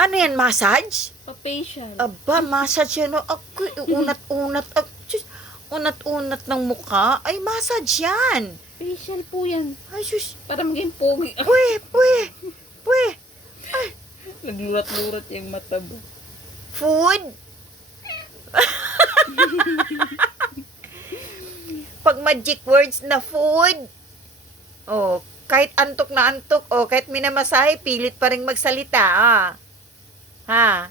Ano yan, massage? Pa-facial. Aba, massage yan. Ako, unat-unat. Diyos, unat-unat ng mukha. Ay, massage yan. Facial po yan. Ay, sus. Para maging pogi. Pwe. Naglurat-lurat yung mata ba? Food. Pag magic words na food. Oh, kahit antok na antok, kahit minamasahe, pilit pa rin magsalita, Ha?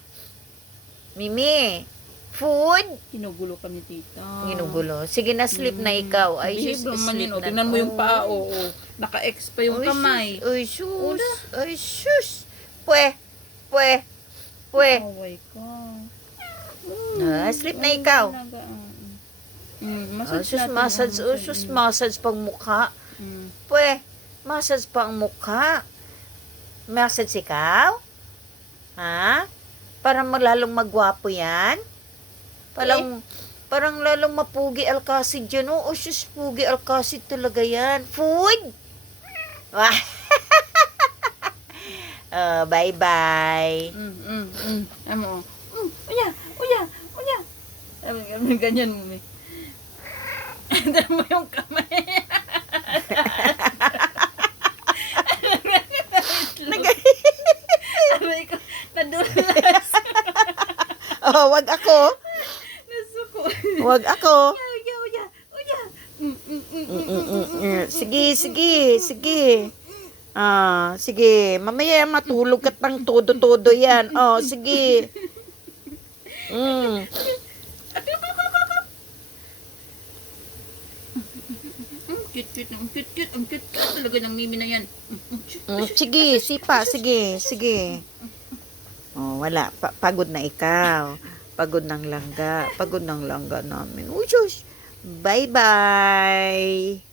Mimi, food? Ginugulo kami tita. Ginugulo. Sige na, sleep na ikaw. Ay, Behave sus, naman sleep yun, oh. na. Tingnan mo yung paa, oo. Naka-X pa yung kamay. Ay, sus. Ay, sus. Pwe. Away ka. Sleep na ikaw. Massage Sus, natin. massage. Sus, massage pang mukha. Pwe, massage pang mukha. Massage ikaw? Ha? Parang lalong magwapo yan? Parang lalong mapugi alkasid dyan, oh. Sus, pugi alkasid talaga yan. Food? Bye-bye. Ano? Uya. Ganyan mo, eh. Tignan mo yung kamay. Aray ko, nadulas. Wag ako. Nasuko. Wag ako. Uya. Sige. Sige. Mamaya matulog ka pang todo-todo yan. Sige. Ang cute talaga ng Mimi na yan. Sige, sipa. Sige. Wala. Pagod na ikaw. Pagod ng langga namin. Uy, Diyos. Bye-bye.